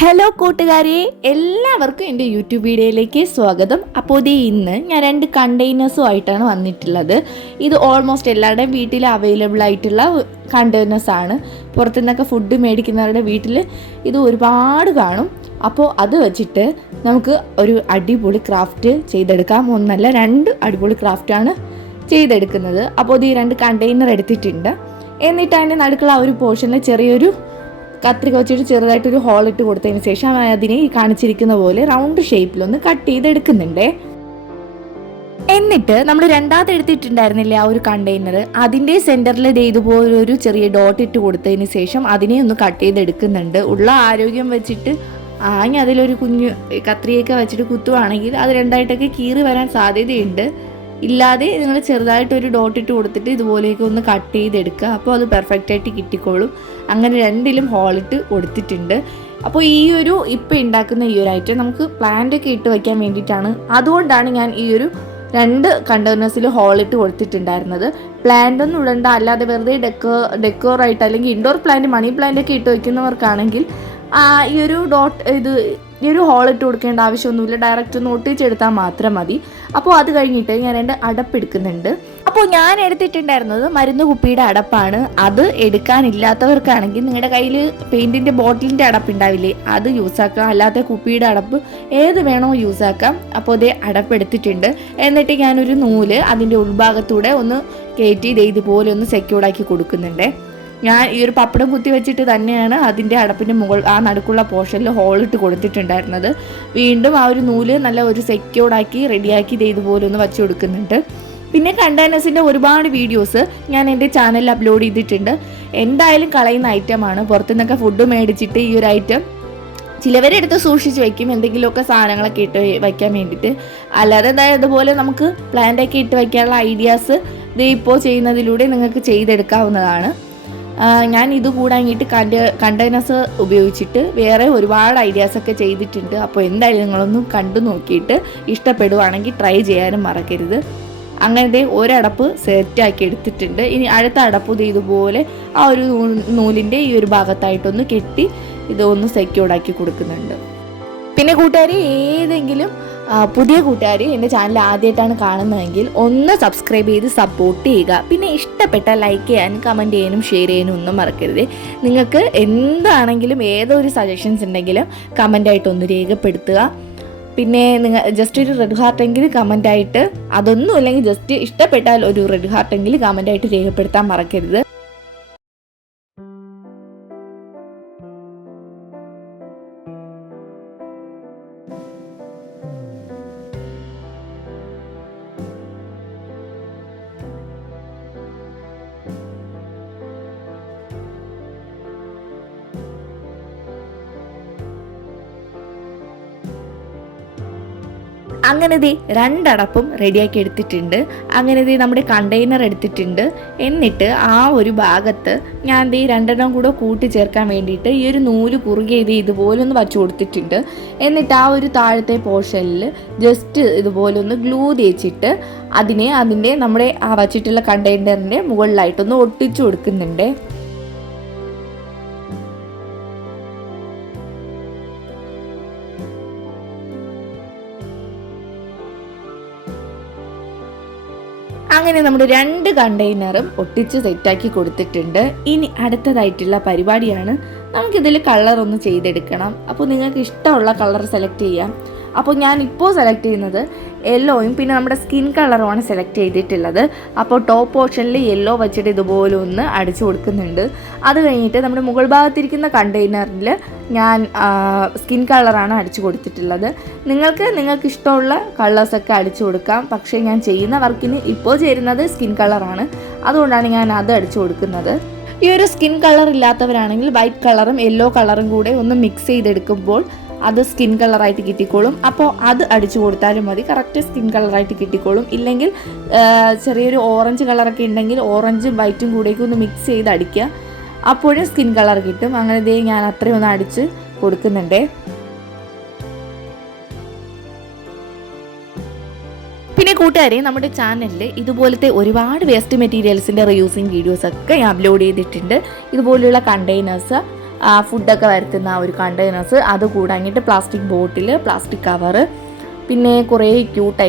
Hello കൂട്ടുകാരെ, എല്ലാവർക്കും എൻ്റെ യൂട്യൂബ് വീഡിയോയിലേക്ക് സ്വാഗതം. അപ്പോൾ ഇന്ന് ഞാൻ 2 കണ്ടെയ്നേഴ്സുമായിട്ടാണ് വന്നിട്ടുള്ളത്. ഇത് ഓൾമോസ്റ്റ് എല്ലാവരുടെയും വീട്ടിൽ അവൈലബിൾ ആയിട്ടുള്ള കണ്ടെയ്നേഴ്സാണ്. പുറത്തുനിന്നൊക്കെ ഫുഡ് മേടിക്കുന്നവരുടെ വീട്ടിൽ ഇത് ഒരുപാട് കാണും. അപ്പോൾ അത് വെച്ചിട്ട് നമുക്ക് ഒരു അടിപൊളി ക്രാഫ്റ്റ് ചെയ്തെടുക്കാം. ഒന്നല്ല 2 അടിപൊളി ക്രാഫ്റ്റാണ് ചെയ്തെടുക്കുന്നത്. അപ്പോൾ ഈ 2 കണ്ടെയ്നർ എടുത്തിട്ടുണ്ട്. എന്നിട്ട് അതിൻ്റെ നടുക്കുള്ള ആ ഒരു പോർഷനിൽ ചെറിയൊരു കത്രിക വെച്ചിട്ട് ചെറുതായിട്ടൊരു ഹോൾ ഇട്ട് കൊടുത്തതിന് ശേഷം അതിനെ ഈ കാണിച്ചിരിക്കുന്ന പോലെ റൗണ്ട് ഷേപ്പിലൊന്ന് കട്ട് ചെയ്തെടുക്കുന്നുണ്ടേ. എന്നിട്ട് നമ്മൾ രണ്ടാമത് എടുത്തിട്ടുണ്ടായിരുന്നില്ലേ ആ ഒരു കണ്ടെയ്നർ, അതിൻ്റെ സെൻറ്ററിൽ ഇതുപോലൊരു ചെറിയ ഡോട്ട് ഇട്ട് കൊടുത്തതിന് ശേഷം അതിനെ ഒന്ന് കട്ട് ചെയ്തെടുക്കുന്നുണ്ട്. ഉള്ള ആരോഗ്യം വെച്ചിട്ട് അതിലൊരു കുഞ്ഞു കത്രികയൊക്കെ വെച്ചിട്ട് കുത്തുവാണെങ്കിൽ അത് രണ്ടായിട്ടൊക്കെ കീറി വരാൻ സാധ്യതയുണ്ട്. ഇല്ലാതെ നിങ്ങൾ ചെറുതായിട്ടൊരു ഡോട്ട് ഇട്ട് കൊടുത്തിട്ട് ഇതുപോലെയൊക്കെ ഒന്ന് കട്ട് ചെയ്തെടുക്കുക. അപ്പോൾ അത് പെർഫെക്റ്റായിട്ട് കിട്ടിക്കോളും. അങ്ങനെ രണ്ടിലും ഹോളിട്ട് കൊടുത്തിട്ടുണ്ട്. അപ്പോൾ ഇപ്പോൾ ഉണ്ടാക്കുന്ന ഈ ഒരു ഐറ്റം നമുക്ക് പ്ലാന്റൊക്കെ ഇട്ട് വയ്ക്കാൻ വേണ്ടിയിട്ടാണ്. അതുകൊണ്ടാണ് ഞാൻ ഈ ഒരു 2 കണ്ടെയ്നേഴ്സിൽ ഹോളിട്ട് കൊടുത്തിട്ടുണ്ടായിരുന്നത്. പ്ലാന്റ് ഒന്നും ഇടണ്ട, അല്ലാതെ വെറുതെ ഡെക്കോറായിട്ട് അല്ലെങ്കിൽ ഇൻഡോർ പ്ലാന്റ്, മണി പ്ലാന്റ് ഒക്കെ ഇട്ട് വയ്ക്കുന്നവർക്കാണെങ്കിൽ ഈ ഒരു ഹോൾ ഇട്ട് കൊടുക്കേണ്ട ആവശ്യമൊന്നുമില്ല. ഡയറക്റ്റ് ഒന്ന് ഒട്ടിച്ചെടുത്താൽ മാത്രം മതി. അപ്പോൾ അത് കഴിഞ്ഞിട്ട് ഞാൻ 2 അടപ്പെടുക്കുന്നുണ്ട്. അപ്പോൾ ഞാൻ എടുത്തിട്ടുണ്ടായിരുന്നത് മരുന്ന് കുപ്പിയുടെ അടപ്പാണ്. അത് എടുക്കാനില്ലാത്തവർക്കാണെങ്കിൽ നിങ്ങളുടെ കയ്യിൽ പെയിൻറ്റിൻ്റെ ബോട്ടിലിൻ്റെ അടപ്പുണ്ടാവില്ലേ, അത് യൂസാക്കാം. അല്ലാത്ത കുപ്പിയുടെ അടപ്പ് ഏത് വേണോ യൂസാക്കാം. അപ്പോൾ അതേ അടപ്പെടുത്തിട്ടുണ്ട്. എന്നിട്ട് ഞാനൊരു നൂല് അതിൻ്റെ ഉൾഭാഗത്തൂടെ ഒന്ന് കയറ്റി ഇതുപോലെ ഒന്ന് സെക്യൂർഡാക്കി കൊടുക്കുന്നുണ്ട്. ഞാൻ ഈ ഒരു പപ്പടം കുത്തി വെച്ചിട്ട് തന്നെയാണ് അതിൻ്റെ അടപ്പിൻ്റെ ആ നടുക്കുള്ള പോർഷനിൽ ഹോളിട്ട് കൊടുത്തിട്ടുണ്ടായിരുന്നത്. വീണ്ടും ആ ഒരു നൂല് നല്ല ഒരു സെക്യൂർഡാക്കി റെഡിയാക്കി ഇതുപോലെ ഒന്ന് വച്ച് കൊടുക്കുന്നുണ്ട്. പിന്നെ കണ്ടെയ്നേഴ്സിൻ്റെ ഒരുപാട് വീഡിയോസ് ഞാൻ എൻ്റെ ചാനലിൽ അപ്ലോഡ് ചെയ്തിട്ടുണ്ട്. എന്തായാലും കളയുന്ന ഐറ്റമാണ്. പുറത്തുനിന്നൊക്കെ ഫുഡ് മേടിച്ചിട്ട് ഈ ഒരു ഐറ്റം ചിലവരെടുത്ത് സൂക്ഷിച്ച് വയ്ക്കും, എന്തെങ്കിലുമൊക്കെ സാധനങ്ങളൊക്കെ ഇട്ട് വയ്ക്കാൻ വേണ്ടിയിട്ട്. അല്ലാതെ ഇതുപോലെ നമുക്ക് പ്ലാന്റൊക്കെ ഇട്ട് വയ്ക്കാനുള്ള ഐഡിയാസ് ഇപ്പോൾ ചെയ്യുന്നതിലൂടെ നിങ്ങൾക്ക് ചെയ്തെടുക്കാവുന്നതാണ്. ഞാൻ ഇത് കൂടാങ്ങിയിട്ട് കണ്ടെയ്നേഴ്സ് ഉപയോഗിച്ചിട്ട് വേറെ ഒരുപാട് ഐഡിയാസൊക്കെ ചെയ്തിട്ടുണ്ട്. അപ്പോൾ എന്തായാലും നിങ്ങളൊന്ന് കണ്ടു നോക്കിയിട്ട് ഇഷ്ടപ്പെടുവാണെങ്കിൽ ട്രൈ ചെയ്യാനും മറക്കരുത്. അങ്ങനത്തെ ഒരടപ്പ് സെറ്റാക്കി എടുത്തിട്ടുണ്ട്. ഇനി അടുത്ത അടപ്പ് ഇതുപോലെ ആ ഒരു നൂലിൻ്റെ ഈ ഒരു ഭാഗത്തായിട്ടൊന്ന് കെട്ടി ഇതൊന്ന് സെക്യൂർഡാക്കി കൊടുക്കുന്നുണ്ട്. പിന്നെ കൂട്ടുകാർ, ഏതെങ്കിലും പുതിയ കൂട്ടുകാർ എൻ്റെ ചാനൽ ആദ്യമായിട്ടാണ് കാണുന്നതെങ്കിൽ ഒന്ന് സബ്സ്ക്രൈബ് ചെയ്ത് സപ്പോർട്ട് ചെയ്യുക. പിന്നെ ഇഷ്ടപ്പെട്ട ലൈക്ക് ചെയ്യാനും കമൻറ്റ് ചെയ്യാനും ഷെയർ ചെയ്യാനും ഒന്നും മറക്കരുത്. നിങ്ങൾക്ക് എന്താണെങ്കിലും ഏതൊരു സജഷൻസ് ഉണ്ടെങ്കിലും കമൻ്റായിട്ടൊന്ന് രേഖപ്പെടുത്തുക. പിന്നെ നിങ്ങൾ ജസ്റ്റ് ഒരു റെഡ് ഹാർട്ടെങ്കിലും കമൻ്റായിട്ട്, അതൊന്നും അല്ലെങ്കിൽ ജസ്റ്റ് ഇഷ്ടപ്പെട്ടാൽ ഒരു റെഡ് ഹാർട്ടെങ്കിലും കമൻ്റായിട്ട് രേഖപ്പെടുത്താൻ മറക്കരുത്. അങ്ങനെ 2 അടപ്പും റെഡിയാക്കി എടുത്തിട്ടുണ്ട്. അങ്ങനെ നമ്മുടെ കണ്ടെയ്നർ എടുത്തിട്ടുണ്ട്. എന്നിട്ട് ആ ഒരു ഭാഗത്ത് ഞാൻ 2 കൂടെ കൂട്ടി ചേർക്കാൻ വേണ്ടിയിട്ട് ഈ ഒരു നൂല് കുറുകെ ഇതുപോലെ ഒന്ന് വച്ചു കൊടുത്തിട്ടുണ്ട്. എന്നിട്ട് ആ ഒരു താഴത്തെ പോർഷനിൽ ജസ്റ്റ് ഇതുപോലെ ഒന്ന് ഗ്ലൂ തേച്ചിട്ട് അതിൻ്റെ നമ്മുടെ ആ വച്ചിട്ടുള്ള കണ്ടെയ്നറിൻ്റെ മുകളിലായിട്ടൊന്ന് ഒട്ടിച്ചു കൊടുക്കുന്നുണ്ട്. അങ്ങനെ നമ്മുടെ 2 കണ്ടെയ്നറും ഒട്ടിച്ച് സെറ്റാക്കി കൊടുത്തിട്ടുണ്ട്. ഇനി അടുത്തതായിട്ടുള്ള പരിപാടിയാണ്, നമുക്കിതിൽ കളർ ഒന്ന് ചെയ്തെടുക്കണം. അപ്പോൾ നിങ്ങൾക്ക് ഇഷ്ടമുള്ള കളർ സെലക്ട് ചെയ്യാം. അപ്പോൾ ഞാൻ ഇപ്പോൾ സെലക്ട് ചെയ്യുന്നത് യെല്ലോയും പിന്നെ നമ്മുടെ സ്കിൻ കളറുമാണ് സെലക്ട് ചെയ്തിട്ടുള്ളത്. അപ്പോൾ ടോപ്പ് പോർഷനിൽ യെല്ലോ വെച്ചിട്ട് ഇതുപോലെ ഒന്ന് അടിച്ചു കൊടുക്കുന്നുണ്ട്. അത് കഴിഞ്ഞിട്ട് നമ്മുടെ മുകൾ ഭാഗത്തിരിക്കുന്ന കണ്ടെയ്നറിൽ ഞാൻ സ്കിൻ കളറാണ് അടിച്ചു കൊടുത്തിട്ടുള്ളത്. നിങ്ങൾക്ക് ഇഷ്ടമുള്ള കളേഴ്സൊക്കെ അടിച്ചു കൊടുക്കാം. പക്ഷേ ഞാൻ ചെയ്യുന്ന വർക്കിന് ഇപ്പോൾ ചേരുന്നത് സ്കിൻ കളറാണ്. അതുകൊണ്ടാണ് ഞാൻ അത് അടിച്ചു കൊടുക്കുന്നത്. ഈ ഒരു സ്കിൻ കളർ ഇല്ലാത്തവരാണെങ്കിൽ വൈറ്റ് കളറും യെല്ലോ കളറും കൂടെ ഒന്ന് മിക്സ് ചെയ്തെടുക്കുമ്പോൾ അത് സ്കിൻ കളറായിട്ട് കിട്ടിക്കോളും. അപ്പോൾ അത് അടിച്ചു കൊടുത്താലും മതി, കറക്റ്റ് സ്കിൻ കളറായിട്ട് കിട്ടിക്കോളും. ഇല്ലെങ്കിൽ ചെറിയൊരു ഓറഞ്ച് കളറൊക്കെ ഉണ്ടെങ്കിൽ ഓറഞ്ചും വൈറ്റും കൂടെയൊക്കെ ഒന്ന് മിക്സ് ചെയ്ത് അടിക്കുക, അപ്പോഴും സ്കിൻ കളർ കിട്ടും. അങ്ങനെ ഞാൻ അത്രയും ഒന്ന് അടിച്ച് കൊടുക്കുന്നുണ്ട്. പിന്നെ കൂട്ടുകാരെ, നമ്മുടെ ചാനലിൽ ഇതുപോലത്തെ ഒരുപാട് വേസ്റ്റ് മെറ്റീരിയൽസിൻ്റെ റീയൂസിങ് വീഡിയോസൊക്കെ ഞാൻ അപ്ലോഡ് ചെയ്തിട്ടുണ്ട്. ഇതുപോലെയുള്ള കണ്ടെയ്നേഴ്സ് ഫുഡൊക്കെ വരുത്തുന്ന ആ ഒരു കണ്ടെയ്നേഴ്സ്, അത് കൂടാങ്ങിയിട്ട് പ്ലാസ്റ്റിക് ബോട്ടിൽ, പ്ലാസ്റ്റിക് കവറ്, പിന്നെ കുറേ ക്യൂട്ട്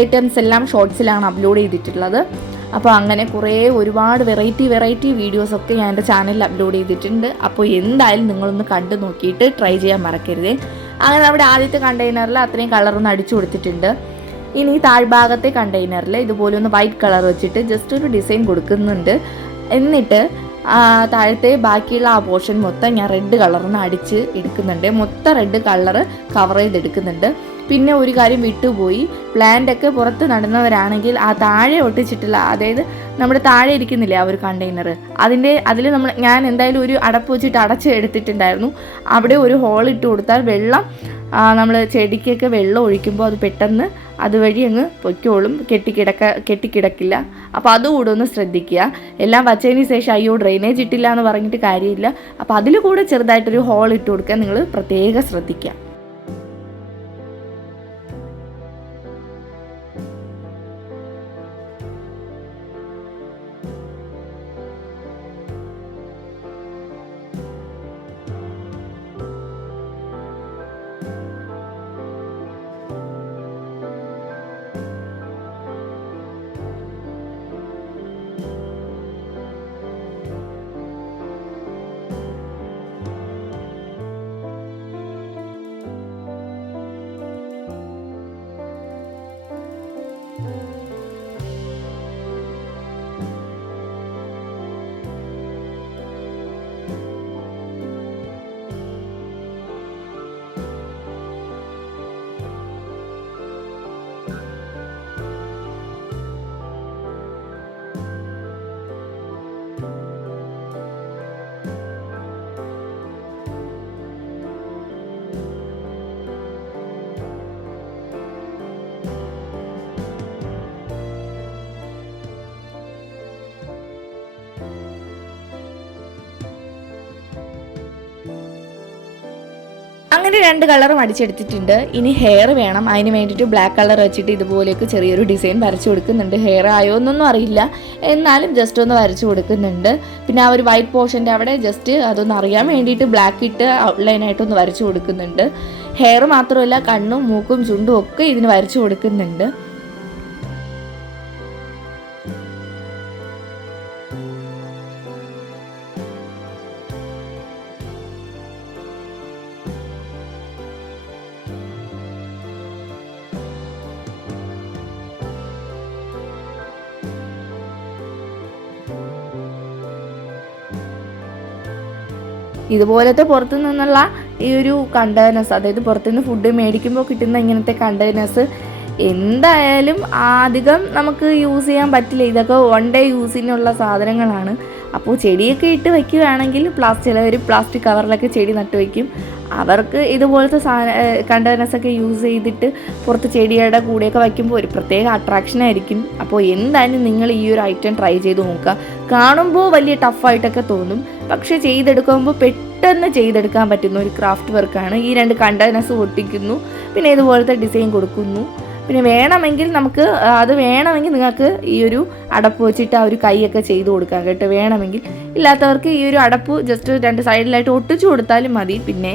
ഐറ്റംസ് എല്ലാം ഷോർട്സിലാണ് അപ്ലോഡ് ചെയ്തിട്ടുള്ളത്. അപ്പോൾ അങ്ങനെ ഒരുപാട് വെറൈറ്റി വീഡിയോസൊക്കെ ഞാൻ എൻ്റെ ചാനലിൽ അപ്ലോഡ് ചെയ്തിട്ടുണ്ട്. അപ്പോൾ എന്തായാലും നിങ്ങളൊന്ന് കണ്ടു നോക്കിയിട്ട് ട്രൈ ചെയ്യാൻ മറക്കരുത്. അങ്ങനെ അവിടെ ആദ്യത്തെ കണ്ടെയ്നറിൽ അത്രയും കളറൊന്ന് അടിച്ചു കൊടുത്തിട്ടുണ്ട്. ഇനി താഴ്ഭാഗത്തെ കണ്ടെയ്നറിൽ ഇതുപോലെ ഒന്ന് വൈറ്റ് കളർ വെച്ചിട്ട് ജസ്റ്റ് ഒരു ഡിസൈൻ കൊടുക്കുന്നുണ്ട്. എന്നിട്ട് താഴത്തെ ബാക്കിയുള്ള ആ പോർഷൻ മൊത്തം ഞാൻ റെഡ് കളറിന് അടിച്ച് എടുക്കുന്നുണ്ട്. മൊത്തം റെഡ് കളർ കവർ ചെയ്തെടുക്കുന്നുണ്ട്. പിന്നെ ഒരു കാര്യം വിട്ടുപോയി, പ്ലാന്റൊക്കെ പുറത്ത് നടുന്നവരാണെങ്കിൽ ആ താഴെ ഒട്ടിച്ചിട്ടില്ല, അതായത് നമ്മുടെ താഴെ ഇരിക്കുന്നില്ലേ ആ ഒരു കണ്ടെയ്നർ, അതിൽ ഞാൻ എന്തായാലും ഒരു അടപ്പ് വെച്ചിട്ട് അടച്ച് എടുത്തിട്ടുണ്ടായിരുന്നു. അവിടെ ഒരു ഹോൾ ഇട്ട് കൊടുത്താൽ വെള്ളം നമ്മൾ ചെടിക്കൊക്കെ വെള്ളം ഒഴിക്കുമ്പോൾ അത് പെട്ടെന്ന് അതുവഴി അങ്ങ് പൊയ്ക്കോളും, കെട്ടിക്കിടക്കില്ല. അപ്പോൾ അതുകൂടെ ഒന്ന് ശ്രദ്ധിക്കുക. എല്ലാം വച്ചതിന് ശേഷം അയ്യോ ഡ്രെയിനേജ് ഇട്ടില്ല എന്ന് പറഞ്ഞിട്ട് കാര്യമില്ല. അപ്പോൾ അതിൽ കൂടെ ചെറുതായിട്ടൊരു ഹോൾ ഇട്ട് കൊടുക്കാൻ നിങ്ങൾ പ്രത്യേകം ശ്രദ്ധിക്കുക. അങ്ങനെ 2 കളറും അടിച്ചെടുത്തിട്ടുണ്ട്. ഇനി ഹെയർ വേണം. അതിന് വേണ്ടിയിട്ട് ബ്ലാക്ക് കളർ വെച്ചിട്ട് ഇതുപോലെയൊക്കെ ചെറിയൊരു ഡിസൈൻ വരച്ചു കൊടുക്കുന്നുണ്ട്. ഹെയർ ആയോ എന്നൊന്നും അറിയില്ല, എന്നാലും ജസ്റ്റ് ഒന്ന് വരച്ചു കൊടുക്കുന്നുണ്ട്. പിന്നെ ആ ഒരു വൈറ്റ് പോർഷൻ്റെ അവിടെ ജസ്റ്റ് അതൊന്ന് അറിയാൻ വേണ്ടിയിട്ട് ബ്ലാക്ക് ഇട്ട് ഔട്ട്ലൈനായിട്ടൊന്ന് വരച്ചു കൊടുക്കുന്നുണ്ട്. ഹെയർ മാത്രമല്ല കണ്ണും മൂക്കും ചുണ്ടും ഒക്കെ ഇതിന് വരച്ചു കൊടുക്കുന്നുണ്ട്. ഇതുപോലത്തെ പുറത്തു നിന്നുള്ള ഈ ഒരു കണ്ടെയ്നേഴ്സ്, അതായത് പുറത്തുനിന്ന് ഫുഡ് മേടിക്കുമ്പോൾ കിട്ടുന്ന ഇങ്ങനത്തെ കണ്ടെയ്നേഴ്സ് എന്തായാലും അധികം നമുക്ക് യൂസ് ചെയ്യാൻ പറ്റില്ല. ഇതൊക്കെ 1 ഡേ യൂസിനുള്ള സാധനങ്ങളാണ്. അപ്പോൾ ചെടിയൊക്കെ ഇട്ട് വയ്ക്കുകയാണെങ്കിൽ ചിലവർ പ്ലാസ്റ്റിക് കവറിലൊക്കെ ചെടി നട്ട് വയ്ക്കും. അവർക്ക് ഇതുപോലത്തെ കണ്ടെയ്നേഴ്സൊക്കെ യൂസ് ചെയ്തിട്ട് പുറത്ത് ചെടിയുടെ കൂടെയൊക്കെ വയ്ക്കുമ്പോൾ ഒരു പ്രത്യേക അട്രാക്ഷനായിരിക്കും. അപ്പോൾ എന്തായാലും നിങ്ങൾ ഈ ഒരു ഐറ്റം ട്രൈ ചെയ്ത് നോക്കുക. കാണുമ്പോൾ വലിയ ടഫായിട്ടൊക്കെ തോന്നും, പക്ഷേ ചെയ്തെടുക്കുമ്പോൾ പെട്ടെന്ന് ചെയ്തെടുക്കാൻ പറ്റുന്ന ഒരു ക്രാഫ്റ്റ് വർക്കാണ്. ഈ 2 കണ്ടെയ്നേഴ്സ് ഒട്ടിക്കുന്നു, പിന്നെ ഇതുപോലത്തെ ഡിസൈൻ കൊടുക്കുന്നു. പിന്നെ വേണമെങ്കിൽ നിങ്ങൾക്ക് ഈ ഒരു അടപ്പ് വെച്ചിട്ട് ആ ഒരു കൈയൊക്കെ ചെയ്ത് കൊടുക്കാം കേട്ടോ. വേണമെങ്കിൽ ഇല്ലാത്തവർക്ക് ഈ ഒരു അടപ്പ് ജസ്റ്റ് 2 സൈഡിലായിട്ട് ഒട്ടിച്ചു കൊടുത്താലും മതി. പിന്നെ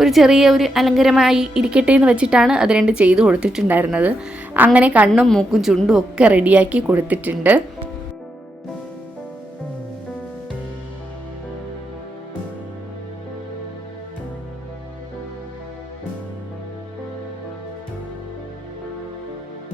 ഒരു ചെറിയ ഒരു അലങ്കാരമായി ഇരിക്കട്ടെ എന്ന് വെച്ചിട്ടാണ് അത് 2 ചെയ്ത് കൊടുത്തിട്ടുണ്ടായിരുന്നത്. അങ്ങനെ കണ്ണും മൂക്കും ചുണ്ടും ഒക്കെ റെഡിയാക്കി കൊടുത്തിട്ടുണ്ട്.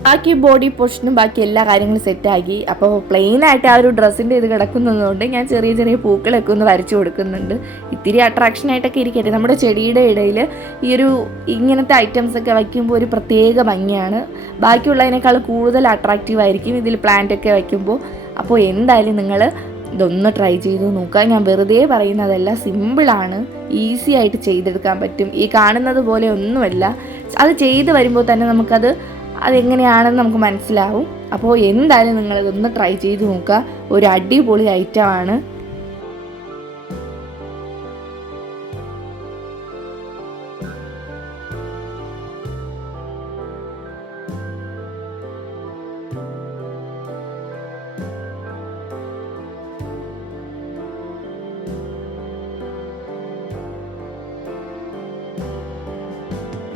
ബാക്കി ബോഡി പോർഷനും ബാക്കി എല്ലാ കാര്യങ്ങളും സെറ്റാക്കി. അപ്പോൾ പ്ലെയിനായിട്ട് ആ ഒരു ഡ്രസ്സിൻ്റെ ഇത് കിടക്കുന്നതുകൊണ്ട് ഞാൻ ചെറിയ ചെറിയ പൂക്കളൊക്കെ ഒന്ന് വരച്ചു കൊടുക്കുന്നുണ്ട്. ഇത്തിരി അട്രാക്ഷനായിട്ടൊക്കെ ഇരിക്കട്ടെ. നമ്മുടെ ചെടിയുടെ ഇടയിൽ ഈ ഒരു ഇങ്ങനത്തെ ഐറ്റംസൊക്കെ വയ്ക്കുമ്പോൾ ഒരു പ്രത്യേക ഭംഗിയാണ്. ബാക്കിയുള്ളതിനേക്കാൾ കൂടുതൽ അട്രാക്റ്റീവ് ആയിരിക്കും ഇതിൽ പ്ലാന്റൊക്കെ വയ്ക്കുമ്പോൾ. അപ്പോൾ എന്തായാലും നിങ്ങൾ ഇതൊന്ന് ട്രൈ ചെയ്ത് നോക്കുക. ഞാൻ വെറുതെ പറയുന്നതല്ല, സിമ്പിളാണ്, ഈസി ആയിട്ട് ചെയ്തെടുക്കാൻ പറ്റും. ഈ കാണുന്നത് പോലെ ഒന്നുമല്ല. അത് ചെയ്ത് വരുമ്പോൾ തന്നെ അതെങ്ങനെയാണെന്ന് നമുക്ക് മനസ്സിലാവും. അപ്പോൾ എന്തായാലും നിങ്ങളിതൊന്ന് ട്രൈ ചെയ്ത് നോക്കുക. ഒരു അടിപൊളി ഐറ്റമാണ്.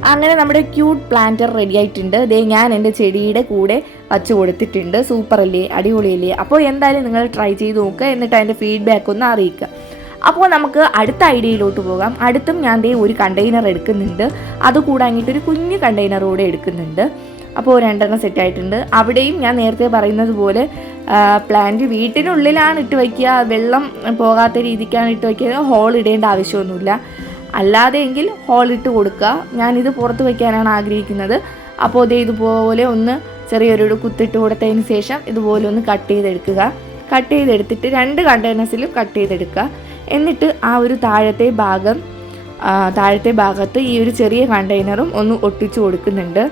അങ്ങനെ നമ്മുടെ ക്യൂട്ട് പ്ലാന്റർ റെഡി ആയിട്ടുണ്ട്. ദേ ഞാൻ എൻ്റെ ചെടിയുടെ കൂടെ വച്ച് കൊടുത്തിട്ടുണ്ട്. സൂപ്പറല്ലേ, അടിപൊളിയല്ലേ? അപ്പോൾ എന്തായാലും നിങ്ങൾ ട്രൈ ചെയ്ത് നോക്കുക, എന്നിട്ട് അതിൻ്റെ ഫീഡ്ബാക്ക് ഒന്ന് അറിയിക്കുക. അപ്പോൾ നമുക്ക് അടുത്ത ഐഡിയയിലോട്ട് പോകാം. അടുത്തും ഞാൻ ദേ ഒരു കണ്ടെയ്നർ എടുക്കുന്നുണ്ട്, അതുകൂടാങ്ങിയിട്ട് ഒരു കുഞ്ഞു കണ്ടെയ്നർ കൂടെ എടുക്കുന്നുണ്ട്. അപ്പോൾ 2 സെറ്റ് ആയിട്ടുണ്ട്. അവിടെയും ഞാൻ നേരത്തെ പറയുന്നത് പോലെ പ്ലാന്റ് വീട്ടിനുള്ളിലാണ് ഇട്ട് വയ്ക്കുക, വെള്ളം പോകാത്ത രീതിക്കാണ് ഇട്ട് വയ്ക്കുക, ഹോൾ ഇടേണ്ട ആവശ്യമൊന്നുമില്ല. അല്ലാതെയെങ്കിൽ ഹോൾ ഇട്ട് കൊടുക്കുക. ഞാനിത് പുറത്ത് വയ്ക്കാനാണ് ആഗ്രഹിക്കുന്നത്. അപ്പോൾ ഇത് ഇതുപോലെ ഒന്ന് ചെറിയൊരു കുത്തിട്ട് കൊടുത്തതിന് ശേഷം ഇതുപോലെ ഒന്ന് കട്ട് ചെയ്തെടുക്കുക. കട്ട് ചെയ്തെടുത്തിട്ട് 2 കണ്ടെയ്നേഴ്സിലും കട്ട് ചെയ്തെടുക്കുക. എന്നിട്ട് ആ ഒരു താഴത്തെ ഭാഗത്ത് ഈ ഒരു ചെറിയ കണ്ടെയ്നറും ഒന്ന് ഒട്ടിച്ചു കൊടുക്കുന്നുണ്ട്.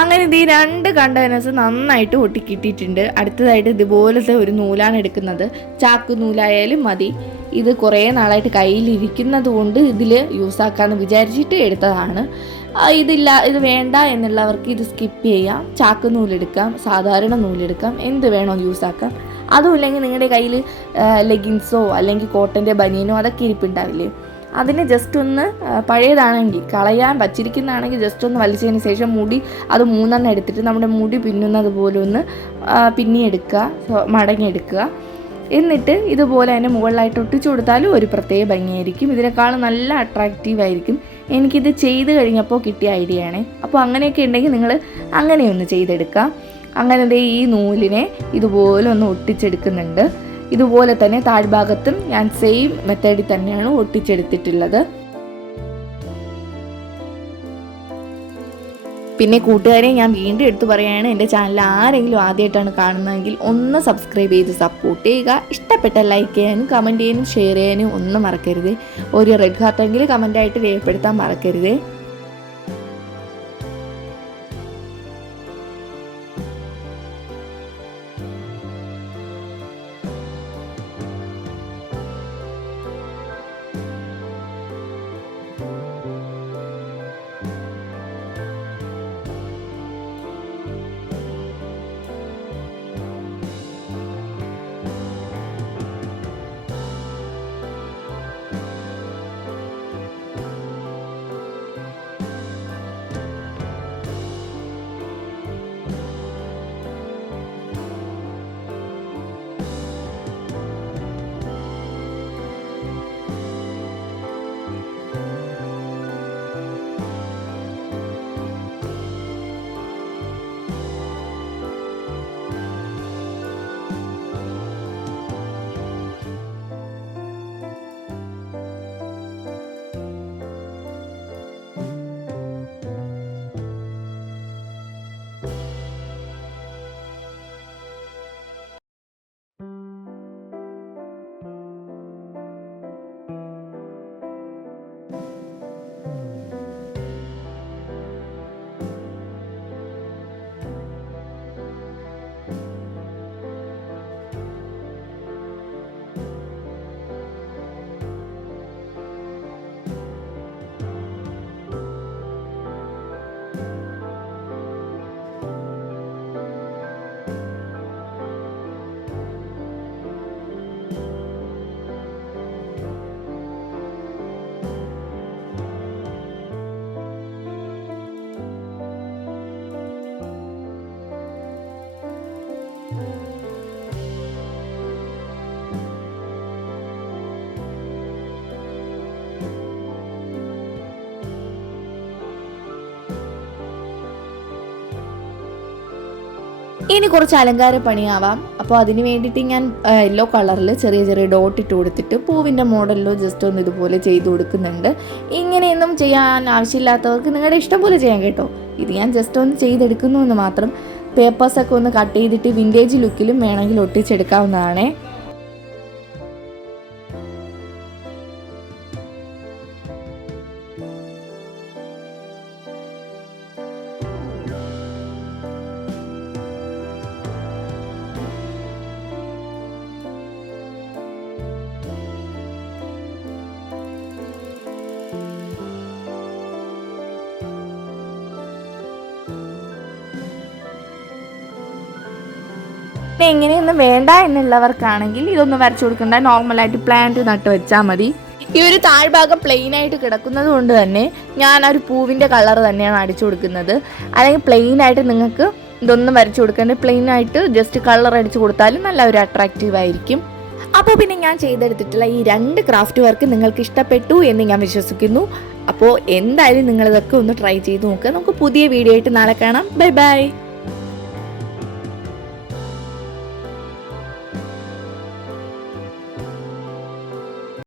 അങ്ങനെ ഇത് ഈ 2 കണ്ടെയ്നേഴ്സ് നന്നായിട്ട് ഒട്ടിക്കിട്ടിട്ടുണ്ട്. അടുത്തതായിട്ട് ഇതുപോലത്തെ ഒരു നൂലാണ് എടുക്കുന്നത്. ചാക്ക് നൂലായാലും മതി. ഇത് കുറേ നാളായിട്ട് കയ്യിലിരിക്കുന്നത് കൊണ്ട് ഇതിൽ യൂസാക്കാമെന്ന് വിചാരിച്ചിട്ട് എടുത്തതാണ്. ഇത് വേണ്ട എന്നുള്ളവർക്ക് ഇത് സ്കിപ്പ് ചെയ്യാം. ചാക്ക് നൂലെടുക്കാം, സാധാരണ നൂലെടുക്കാം, എന്ത് വേണോ യൂസാക്കാം. അതുമില്ലെങ്കിൽ നിങ്ങളുടെ കയ്യിൽ ലെഗിൻസോ അല്ലെങ്കിൽ കോട്ടൻ്റെ ബനിയനോ അതൊക്കെ ഇരിപ്പുണ്ടാവില്ലേ, അതിനെ ജസ്റ്റ് ഒന്ന് പഴയതാണെങ്കിൽ കളയാൻ വച്ചിരിക്കുന്നതാണെങ്കിൽ ജസ്റ്റ് ഒന്ന് വലിച്ചതിന് ശേഷം മുടി അത് 3 എടുത്തിട്ട് നമ്മുടെ മുടി പിന്നുന്നത് പോലെ ഒന്ന് പിന്നിയെടുക്കുക, മടങ്ങിയെടുക്കുക. എന്നിട്ട് ഇതുപോലെ തന്നെ മുകളിലായിട്ട് ഒട്ടിച്ചു കൊടുത്താലും ഒരു പ്രത്യേക ഭംഗിയായിരിക്കും. ഇതിനേക്കാളും നല്ല അട്രാക്റ്റീവായിരിക്കും. എനിക്കിത് ചെയ്ത് കഴിഞ്ഞപ്പോൾ കിട്ടിയ ഐഡിയ ആണ്. അപ്പോൾ അങ്ങനെയൊക്കെ ഉണ്ടെങ്കിൽ നിങ്ങൾ അങ്ങനെയൊന്ന് ചെയ്തെടുക്കുക. അങ്ങനെ ഈ നൂലിനെ ഇതുപോലെ ഒന്ന് ഒട്ടിച്ചെടുക്കുന്നുണ്ട്. ഇതുപോലെ തന്നെ താഴ്ഭാഗത്തും ഞാൻ സെയിം മെത്തേഡിൽ തന്നെയാണ് ഒട്ടിച്ചെടുത്തിട്ടുള്ളത്. പിന്നെ കൂട്ടുകാരെ, ഞാൻ വീണ്ടും എടുത്തു പറയുകയാണ്, എൻ്റെ ചാനൽ ആരെങ്കിലും ആദ്യമായിട്ടാണ് കാണുന്നതെങ്കിൽ ഒന്ന് സബ്സ്ക്രൈബ് ചെയ്ത് സപ്പോർട്ട് ചെയ്യുക. ഇഷ്ടപ്പെട്ട ലൈക്ക് ചെയ്യാനും കമൻറ്റ് ചെയ്യാനും ഷെയർ ചെയ്യാനും ഒന്നും മറക്കരുത്. ഒരു റെഡ് ഹാർട്ടെങ്കിലും കമൻറ്റായിട്ട് രേഖപ്പെടുത്താൻ മറക്കരുത്. ഇനി കുറച്ച് അലങ്കാര പണിയാവാം. അപ്പോൾ അതിന് വേണ്ടിയിട്ട് ഞാൻ യെല്ലോ കളറിൽ ചെറിയ ചെറിയ ഡോട്ട് ഇട്ട് കൊടുത്തിട്ട് പൂവിൻ്റെ മോഡലിലോ ജസ്റ്റ് ഒന്ന് ഇതുപോലെ ചെയ്ത് കൊടുക്കുന്നുണ്ട്. ഇങ്ങനെയൊന്നും ചെയ്യാൻ ആവശ്യമില്ലാത്തവർക്ക് നിങ്ങളുടെ ഇഷ്ടം പോലെ ചെയ്യാം കേട്ടോ. ഇത് ഞാൻ ജസ്റ്റ് ഒന്ന് ചെയ്തെടുക്കുന്നു എന്ന് മാത്രം. പേപ്പേഴ്സൊക്കെ ഒന്ന് കട്ട് ചെയ്തിട്ട് വിൻറ്റേജ് ലുക്കിലും വേണമെങ്കിൽ ഒട്ടിച്ചെടുക്കാവുന്നതാണേ. എങ്ങനെയൊന്നും വേണ്ട എന്നുള്ളവർക്കാണെങ്കിൽ ഇതൊന്നും വരച്ചു കൊടുക്കണ്ട, നോർമലായിട്ട് പ്ലാന്റ് നട്ട് വെച്ചാൽ മതി. ഈ ഒരു താഴ്ഭാഗം പ്ലെയിൻ ആയിട്ട് കിടക്കുന്നത് കൊണ്ട് തന്നെ ഞാൻ ഒരു പൂവിൻ്റെ കളർ തന്നെയാണ് അടിച്ചു കൊടുക്കുന്നത്. അല്ലെങ്കിൽ പ്ലെയിൻ ആയിട്ട് നിങ്ങൾക്ക് ഇതൊന്നും വരച്ചു കൊടുക്കേണ്ട, പ്ലെയിൻ ആയിട്ട് ജസ്റ്റ് കളർ അടിച്ചു കൊടുത്താലും നല്ല ഒരു അട്രാക്റ്റീവ് ആയിരിക്കും. അപ്പോൾ പിന്നെ ഞാൻ ചെയ്തെടുത്തിട്ടുള്ള ഈ 2 ക്രാഫ്റ്റ് വർക്ക് നിങ്ങൾക്ക് ഇഷ്ടപ്പെട്ടു എന്ന് ഞാൻ വിശ്വസിക്കുന്നു. അപ്പോൾ എന്തായാലും നിങ്ങളിതൊക്കെ ഒന്ന് ട്രൈ ചെയ്ത് നോക്കുക. നമുക്ക് പുതിയ വീഡിയോ ആയിട്ട് നാളെ കാണാം. Bye bye.